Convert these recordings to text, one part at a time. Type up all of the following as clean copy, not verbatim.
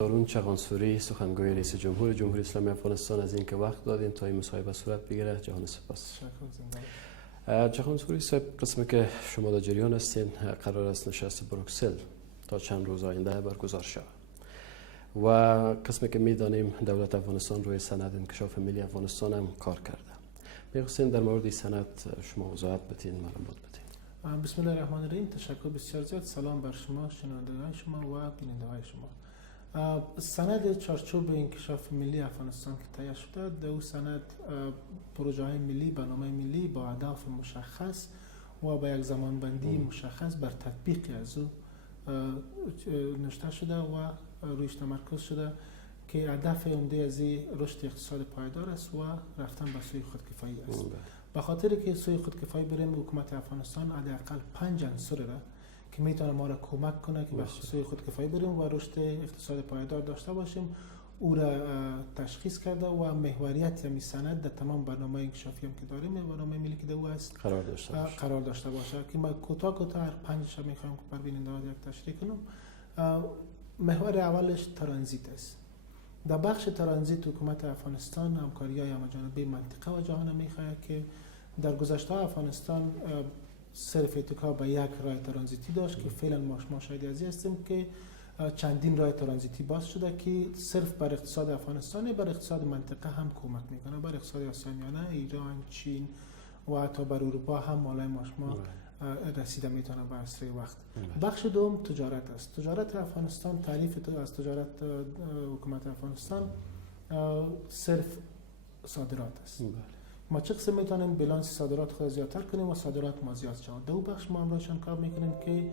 دارون چغانسوری سخنگوی رئیس جمهوری اسلامی افغانستان از اینکه وقت دادین تا این مصاحبه صورت بگیره جهان سپاس. چغانسوری صاحب، قسمی که شما در جریان هستین قرار است نشست بروکسل تا چند روز آینده برگزار شود و قسمی که میدانیم دولت افغانستان روی سند انکشاف ملی افغانستان هم کار کرده. می‌خواستین در مورد این سند شما وضاحت بدین، معلومات بدین. بسم الله الرحمن الرحیم. تشکر بسیار زیاد. سلام بر شما، شنوندگان شما و بیننده‌های شما. سند چارچوب انکشاف ملی افغانستان که تهیه شده، در او سند پروژه های ملی، برنامه ملی با اهداف مشخص و با یک زمانبندی مشخص بر تطبیق از او نوشته شده و رویش تمرکز شده که هدف عمده از رشد اقتصاد پایدار است و رفتن به سوی خودکفایی است. به خاطر که سوی خودکفایی بریم، حکومت افغانستان حداقل 5 عنصر را که میتونه ما را کمک کنه که به سوی خودکفایی بریم و رشد اقتصاد پایدار داشته باشیم، او را تشخیص کرده و محوریت همین سند در تمام برنامه انکشافی هم که داریم، برنامه ملی که در او است قرار داشته باشه که ما کوتاه هر 5 میخوایم که بر بیننده‌ها یک تشریح کنم. محور اولش ترانزیت است. در بخش ترانزیت حکومت افغانستان همکاری‌های همه‌جانبه منطقه و جهان میخواهد که در گذشته افغانستان صرف اتکا به یک راه ترانزیتی داشت که فعلا ما شاهد از هستیم که چندین راه ترانزیتی باز شده که صرف بر اقتصاد افغانستان، بر اقتصاد منطقه هم کمک میکنه، بر اقتصاد آسیاییانه، ایران، چین و حتی بر اروپا هم مالای ما رسیده میتونه به اسرع وقت. بخش دوم تجارت است. تجارت افغانستان، تعریف از تجارت حکومت افغانستان صرف صادرات است. ما چه قسم میتونیم بیلانس صادرات خود زیادتر کنیم و صادرات ما زیاد شود. دو بخش ما امروزشان کار میکنیم که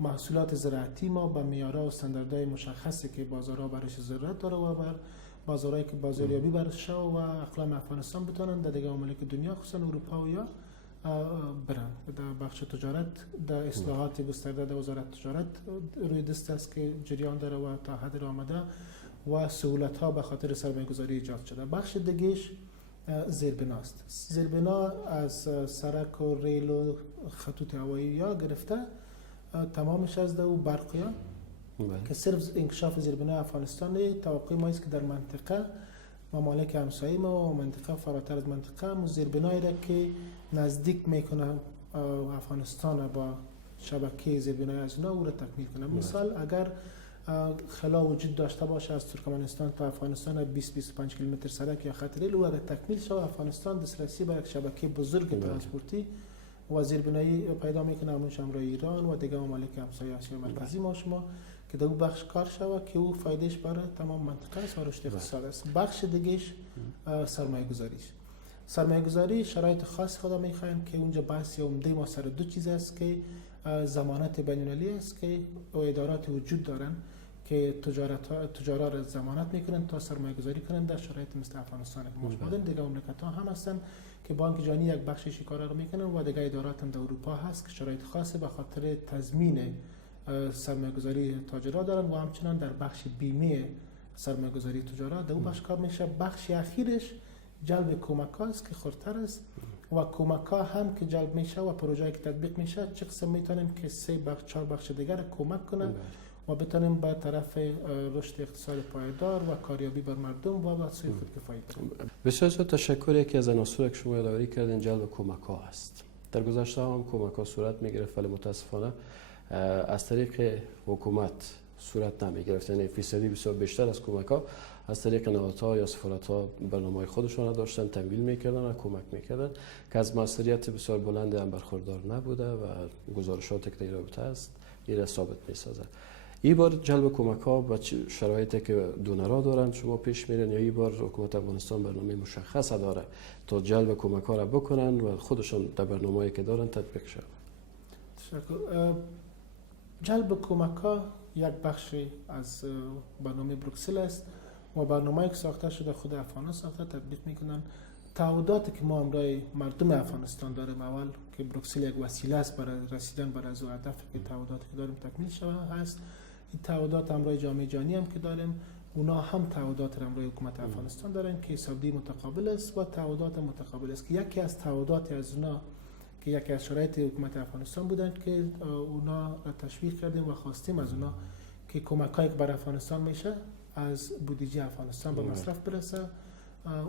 محصولات زراعتی ما به معیارها و استانداردهای مشخصی که بازارها برش ضرورت داره و بر بازارهایی که بازاریابی برش و اقلام افغانستان بتونن در دیگه ممالک دنیا خصوصا اروپا و یا برن. در بخش تجارت در اصلاحات گسترده در وزارت تجارت روی دست است که جریان داره و تا حد آمده و سهولت ها به خاطر سرمایه گذاری ایجاد شده. بخش دیگهش زیربنا است. زیربنا از سرک و ریل و خطوط هوایی یا گرفته تمامش از او برقیا که صرف انکشاف زیربنا افغانستان توقع ما است که در منطقه ممالک همسایه ما و منطقه فراتر از منطقه هم زیربنایی را که نزدیک میکنه افغانستان با شبکه زیربنایی از اونا او را تکمیل کنه. مثال اگر خلا وجود داشته باشه از ترکمنستان تا افغانستان 20-25 کیلومتر سرک یا خط ریل، او اگر تکمیل شود افغانستان دسترسی به یک شبکه بزرگ ترانسپورتی و زیربنایی پیدا میکنه، همونش هم برای ایران و دیگه ممالک همسایه آسیا مرکزی ما شما که در او بخش کار شود که او فایدهش برای تمام منطقه است و رشد اقتصاد است. بخش دیگهش سرمایه گذاری است. سرمایه گذاری شرایط خاص خود میخواین که اونجا بحث عمده ما سر دو چیز است که ضمانت بین‌المللی است که ادارات وجود دارن که تجارا را ضمانت میکنن تا سرمایه گذاری کنن در شرایط مثل افغانستان که مشابه دیگه مملکت‌ها هم هستن که بانک جهانی یک بخشش کارا رو میکنن و دیگه ادارات هم در اروپا هست که شرایط خاصه به خاطر تضمین سرمایه گذاری تاجرها دارن و همچنان در بخش بیمه سرمایه گذاری تجارا در اون بخش کار میشه. بخش اخیرش جلب کمک است که خردتر است و کمک ها هم که جلب میشه و پروژه‌ای که تطبیق میشه چه قسم میتونیم که 4 بخش دیگر کمک کنن و بتونیم به طرف رشد اقتصاد پایدار و کاریابی بر مردم و به سوی خودکفایی بریم. بسیار تشکر. یکی از عناصری که شما یادآوری کردین جلب کمک ها است. در گذشته هم کمک ها صورت میگرفت ولی متاسفانه از طریق حکومت صورت نمیگرفت، یعنی فیصدی بسیار بیشتر از کمک ها از طریق نهادها یا سفارت‌ها برنامه‌های خودشون داشتن، تمویل میکردن و کمک میکردن که از موثریت بسیار بلند هم برخوردار نبوده و گزارشاتی که در رابطه است این ثابت میسازه. این بار جلب کمک ها با شرایطی که دونرها دارن شما پیش میرین یا این بار حکومت افغانستان برنامه مشخص داره تا جلب کمک ها را بکنن و خودشون در برنامه‌ای که دارن تطبیق شود؟ تشکر. جلب کمک ها یک بخش از برنامه بروکسل است و برنامه‌ای که ساخته شده خود افغان‌ها ساخته تطبیق میکنن. تعهداتی که ما امروز مردم افغانستان داریم اول که بروکسل یک وسیله است برای رسیدن بر از هدف که تعهداتی که داریم تکمیل شود هست. این تعهدات امروز جامعه جهانی هم که داریم اونا هم تعهدات امروز حکومت افغانستان دارن که حسابی متقابل است و تعهدات متقابل است که یکی از تعهدات از اونا که یکی از شرایط حکومت افغانستان بودن که اونا را تشویق کردیم و خواستیم از اونا که کمک‌هایی که برای افغانستان میشه از بودجه افغانستان به مصرف برسه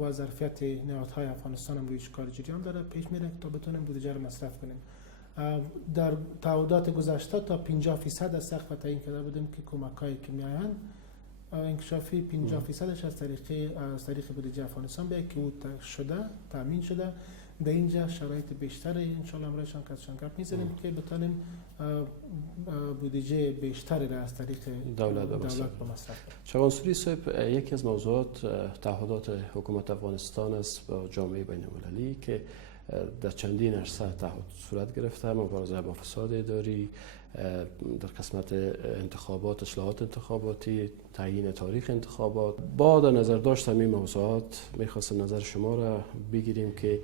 و ظرفیت نهادهای افغانستان هم روی کار جریان داره پیش میره تا بتونیم بودجه رو مصرف کنیم. در تعهدات گذشته تا 50% از سقف تعیین کرده بودیم که کمک‌هایی که میآیند انکشافی 50%ش از طریق بودجه افغانستان بیاید که او تامین شده. در اینجا شرایط بیشتری انشالله امروزشان کسشان گپ میزنیم که بتونیم بودجه بیشتری را از طریق دولت به مصرف کنیم. شاهنصوری صاحب، یکی از موضوعات تعهدات حکومت افغانستان است با جامعه بین المللی که در چندین عرصه تعهد صورت گرفته، مبارزه با فساد اداری، در قسمت انتخابات، اصلاحات انتخاباتی، تعیین تاریخ انتخابات. با در نظر داشت همین موضوعات میخواستم نظر شما را بگیریم که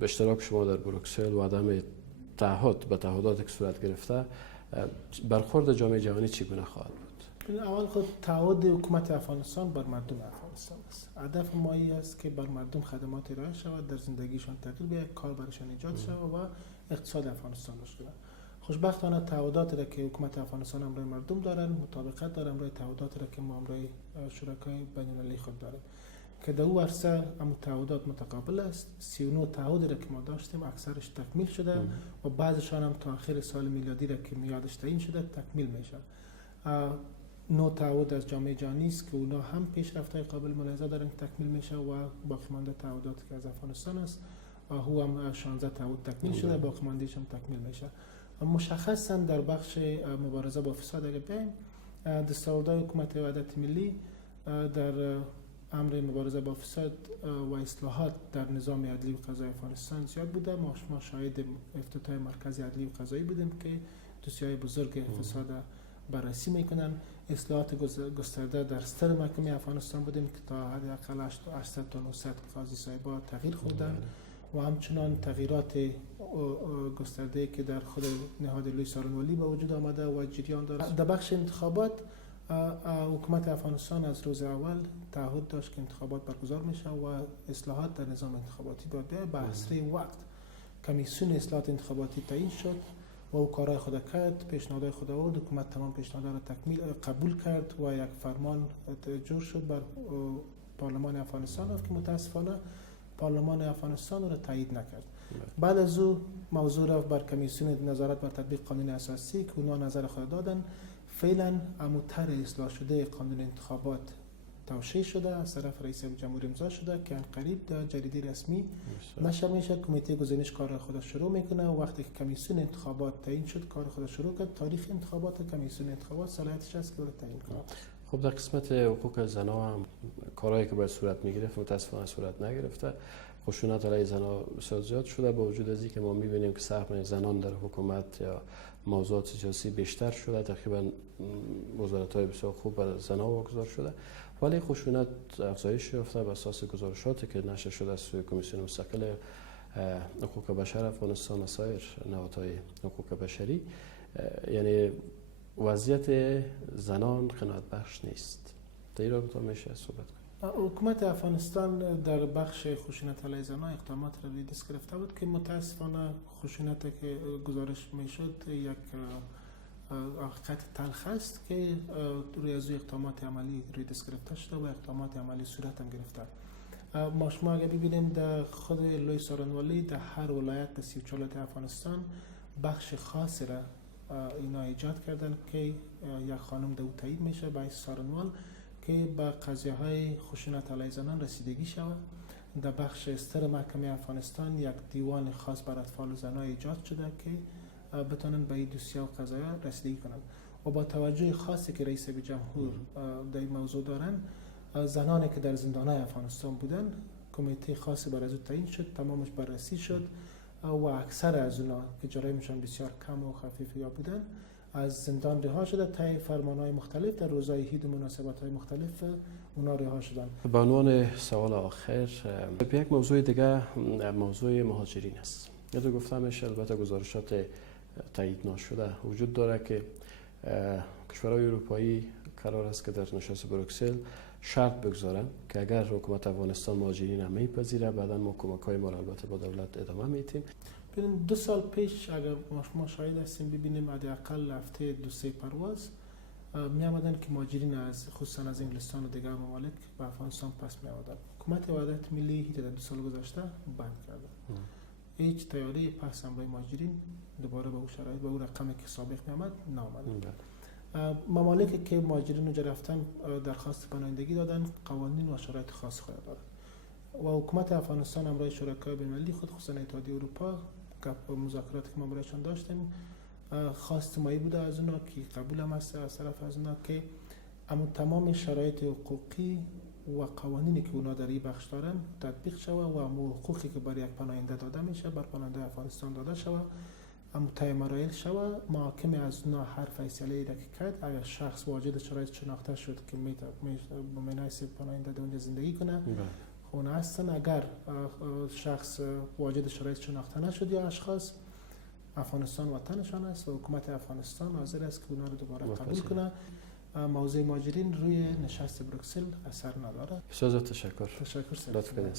به اشتراک شما در بروکسل و عدم تعهد به تعهدات که صورت گرفته برخورد جامعه جهانی چگونه خواهد بود؟ اول خود تعهد حکومت افغانستان بر مردم افغانستان است. هدف ما این است که بر مردم خدمات ارائه شود، در زندگیشان تغییر بیاید، کار برایشان ایجاد شود و اقتصاد افغانستان رشد کند. خوشبختانه تعهداتی را که حکومت افغانستان امروی مردم دارن مطابقت داره امروی تعهداتی را که ما امروی شرکای بین المللی خود داریم که در او عرصه هم تعهدات متقابل است. 39 تعهدی را که ما داشتیم اکثرش تکمیل شده و بعضشان هم تا آخر سال میلادی را که میادش تعیین شده تکمیل میشه. 9 تعهد از جامعه جهانی است که اونا هم پیشرفت‌های قابل ملاحظه دارن که تکمیل میشه و باقی مانده تعهداتی که از افغانستان است او هم 16 تعهد تکمیل شده، باقی مانده‌اش هم تکمیل میشه. مشخصاً در بخش مبارزه با فساد اگر بیایم دستاوردهای حکومت وحدت ملی در امر مبارزه با فساد و اصلاحات در نظام عدلی و قضایی افغانستان زیاد بوده. ما شاهد افتتاح مرکز عدلی و قضایی بودیم که دوسیهای بزرگ فساد بررسی میکنن. اصلاحات گسترده در ستر محکمه افغانستان بودیم که تا حداقل 800 تا 900 قاضی صاحبا تغییر خوردن و همچنان تغییرات گسترده که در خود نهاد لوی سارنوالی به وجود آمده و جریان داره. در بخش انتخابات حکومت افغانستان از روز اول تعهد داشت که انتخابات برگزار میشه و اصلاحات در نظام انتخاباتی باید بیاید. به اسرع وقت کمیسیون اصلاحات انتخاباتی تعیین شد و او کارهای خود کرد، پیشنهادهای خود آورد، حکومت تمام پیشنهادها را قبول کرد و یک فرمان جور شد بر پارلمان افغانستان که متاسفانه پارلمان افغانستان را تایید نکرد. بعد از او موضوع رفت بر کمیسیون نظارت بر تطبیق قانون اساسی که اونها نظر خود دادن. فعلا اموتر اصلاح شده قانون انتخابات توشیح شده از طرف رئیس جمهور امضا شده که قریب در جریده رسمی نشر میشه. کمیته گزینش کار خود شروع میکنه و وقتی که کمیسیون انتخابات تعیین شد کار خود شروع کرد. تاریخ انتخابات کمیسیون انتخابات صلاحیتش است که تعیین کنه. خب در قسمت حقوق زنان هم کارهایی که باید صورت میگرفت متاسفانه صورت نگرفته. خشونت علیه زنان بسیار زیاد شده با وجود از اینکه ما میبینیم که سهم زنان در حکومت یا موضوعات سیاسی بیشتر شده، تقریبا وزارت‌های بسیار خوب برای زنان واگذار شده، ولی خشونت افزایش یافته بر اساس گزارشاتی که نشر شده از سوی کمیسیون مستقل حقوق بشر افغانستان و سایر نهادهای حقوق بشری. یعنی وضعیت زنان قناعت بخش نیست. در این رابطه میشه صحبت کنیم. حکومت افغانستان در بخش خشونت علیه زنان اقدامات را دست گرفته بود که متاسفانه خشونتی که گزارش میشد یک حقیقت تلخ است که روی از اقدامات عملی روی دست گرفته شده و اقدامات عملی صورت هم گرفته. ما شما اگر ببینیم در خود لوی سارنوالی در هر ولایت در 34 ولایت افغانستان بخش خاصی را اینا ایجاد کردن که یک خانم در او تایید میشه به سارنوال که به قضیه های خشونت علیه زنان رسیدگی شود. در بخش استر محکمه افغانستان یک دیوان خاص بر اطفال و زنان ایجاد شده که بتونن به این دوسیه و قضایا رسیدگی کنند و با توجه خاصی که رئیس جمهور در این موضوع دارن، زنانی که در زندانهای افغانستان بودن کمیته خاصی بر از او تعیین شد، تمامش بررسی شد و اکثر از اونا که جرایمشان بسیار کم و خفیف یا بودن از زندان رها شده. طی فرمان‌های مختلف در روزهای عید و مناسبت‌های مختلف اونا رها شدن. به عنوان سوال آخر یک موضوع دیگه موضوع مهاجرین است. یادو گفتمش البته گزارشات تایید نشده وجود داره که کشورهای اروپایی قرار است که در نشست بروکسل شرط بگذارن که اگر حکومت افغانستان مهاجرین هم میپذیره بعدا ما کمک‌های ما البته با دولت ادامه میدیم. ببینید 2 سال پیش اگر ما شاهد هستیم ببینیم حداقل هفته 2-3 پرواز می آمدن که مهاجرین از خصوصا از انگلستان و دیگر ممالک به افغانستان پس می آمدن. حکومت وحدت ملی هیچ در 2 سال گذشته بند کرده. هیچ تیاری پس حمله مهاجرین دوباره به اون شرایط به اون رقمی که سابق می آمد نامده. ممالکی که مهاجرین اونجا رفتن درخواست پناهندگی دادن قوانین و شرایط خاص خود داره و حکومت افغانستان همراه شرکای بین‌المللی خود خصوصا اتحادیه اروپا گپ مذاکراتی که ما برایشان داشتیم خواست مایی بوده از اونا که قبول هم است از طرف از اونا که اما تمام شرایط حقوقی و قوانینی که اونا در این بخش دارن تطبیق شود و اما حقوقی که برای یک پناهنده داده میشه بر پناهنده افغانستان داده شود اما طی مراحل شود محاکم از اونا هر فیصله را که کرد اگر شخص واجد شرایط شناخته شد که به معنای پناهنده در اونجا زندگی کنه خونه هستن اگر شخص واجد شرایط شناخته نشد یا اشخاص افغانستان وطنشان است و حکومت افغانستان حاضر است که اونا رو دوباره قبول کنه موضوع مهاجرین روی نشست بروکسل اثر نداره. بسیار تشکر. تشکر. لطف کنید.